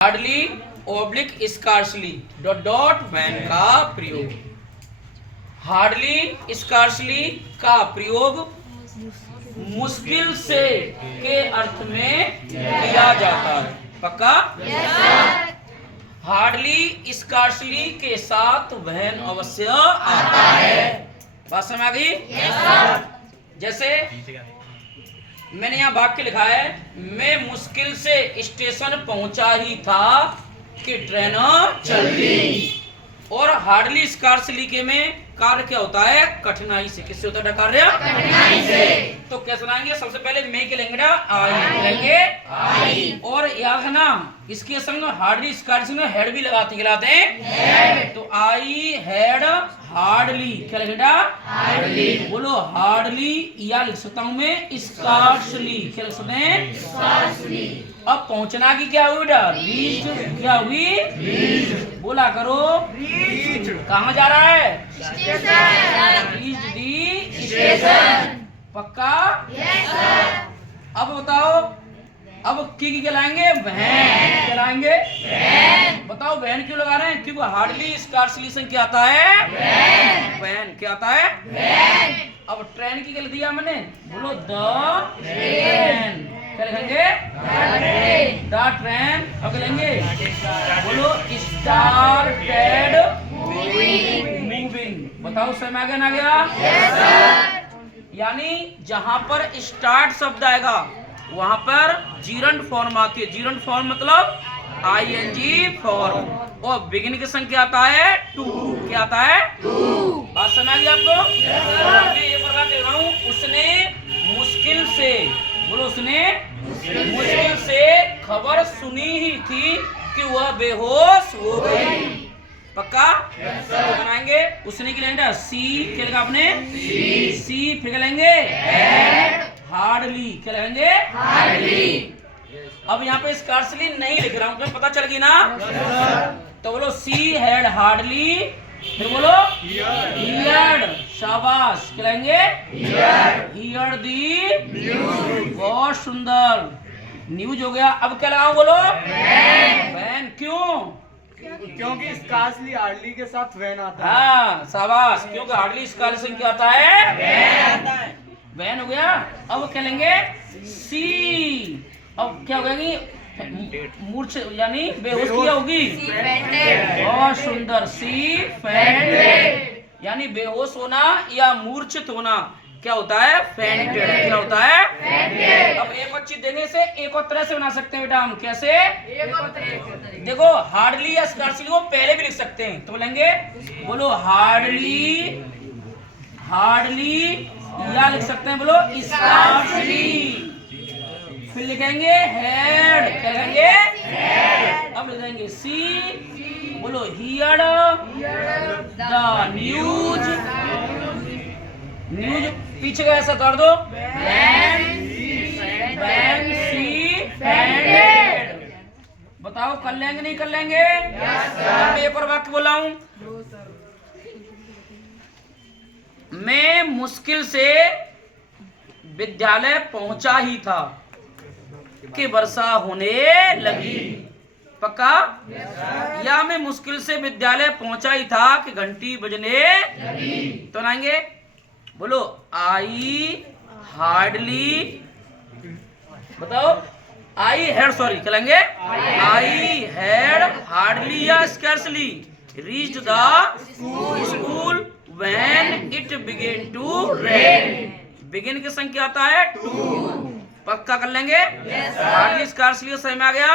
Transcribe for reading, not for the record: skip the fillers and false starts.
Hardly oblique scarcely dot dot when का प्रयोग। Hardly scarcely का प्रयोग मुश्किल से के अर्थ में किया जाता है। पक्का? हार्डली स्कार्सली के साथ वैन अवश्य आता है। बात समझ आ गई? जैसे मैंने यहाँ वाक्य लिखा है, मैं मुश्किल से स्टेशन पहुंचा ही था कि ट्रेन चल दी। और हार्डली स्कार्सली के में कार्य क्या होता है? कठिनाई से। किससे होता है कार्य? कठिनाई से। तो कैसे लाएंगे? सबसे पहले मैं के लेंगे आई लेंगे आई। और याद है ना, इसके संग हार्डली स्कार्सली में हेड भी लगाते हैं। तो आई हेड हार्डली क्या लिखेगा? हार्डली। बोलो हार्डली या लिख सकता हूँ मैं स्कार्सली। क्या लिख सकते हैं? स्कार्सली। अब पहुंचना की क्या हुई बेटा? रीच। क्या हुई? रीच। बोला करो रीच। कहाँ जा रहा है? Reach the station. पक्का? Yes sir. अब बताओ, अब की लाएंगे? वैन। क्या लाएंगे? वैन। बताओ वैन क्यों लगा रहे हैं? क्योंकि हार्डली स्कार्सली से क्या आता है? वैन। वैन क्या आता है? वैन। अब ट्रेन की क्या लिख दिया मैंने? बोलो द ट्रेन। क्या लिखेंगे? The train. अब क्या लेंगे? बोलो स्टार्टेड मूविंग। बताओ समय आगे ना गया? yes, यानी जहां पर स्टार्ट शब्द आएगा वहां पर जीरंड फॉर्म आती है। जीरंड फॉर्म मतलब आईएनजी फॉर्म। और बिगिन के संग क्या आता है? टू। क्या आता है? टू। बात समझ आ गई आपको? मैं ये बता दे रहा हूँ, उसने मुश्किल से, बोलो उसने मुश्किल से खबर सुनी ही थी कि वह बेहोश हो गई। पक्का? बनाएंगे उसने की लेंगे सी। क्या लिखा आपने? सी। फिर क्या लेंगे? हार्डली। क्या लेंगे? हार्डली। अब यहाँ पे स्कार्सली नहीं लिख रहा हूँ, तुम्हें पता चल गई ना? तो बोलो सी हैड हार्डली। फिर बोलो हियर्ड। शाबाश। क्या लेंगे? हियर्ड दी। बहुत सुंदर। न्यूज हो गया। अब क्या लगाऊं? बोलो वैन। क्यों? क्योंकि स्कार्सली हार्डली के साथ वैन आता है। हाँ शाबाश। क्योंकि हार्डली स्कार्सली क्या आता है? वैन आता है। वैन हो गया। अब क्या लेंगे? सी। अब क्या हो गया? मूर्छ यानी बेहोश किया होगी। बहुत सुंदर। सी फेंटेड यानी बेहोश होना या मूर्छित होना क्या होता है? फेंटेड। क्या होता है? फेंटेड। अब एक और चीज देने से एक और तरह से बना सकते हैं बेटा हम। कैसे? देखो हार्डली या स्कार्सली को पहले भी लिख सकते हैं। तो बोलेंगे बोलो हार्डली। हार्डली या लिख सकते हैं बोलो स्कार्सली। फिर लिखेंगे हेड। क्या लिखेंगे? हेड। अब लिखेंगे सी। बोलो हियर्ड द न्यूज। न्यूज पीछे का ऐसा कर दो। वैन सी फेंटेड। बताओ कर लेंगे नहीं कर लेंगे? मैं एक और वाक्य बोला हूं, मैं मुश्किल से विद्यालय पहुंचा ही था कि वर्षा होने लगी। पक्का? या मैं मुश्किल से विद्यालय पहुंचा ही था कि घंटी बजने लगी। तो लाएंगे बोलो आई हार्डली। बताओ आई हैड, सॉरी क्या लेंगे? आई हैड हार्डली या scarcely reached the school when it began to rain. Begin के संग क्या आता है? टू। पक्का कर लेंगे? हार्डली स्कार्सली समझ में आ गया?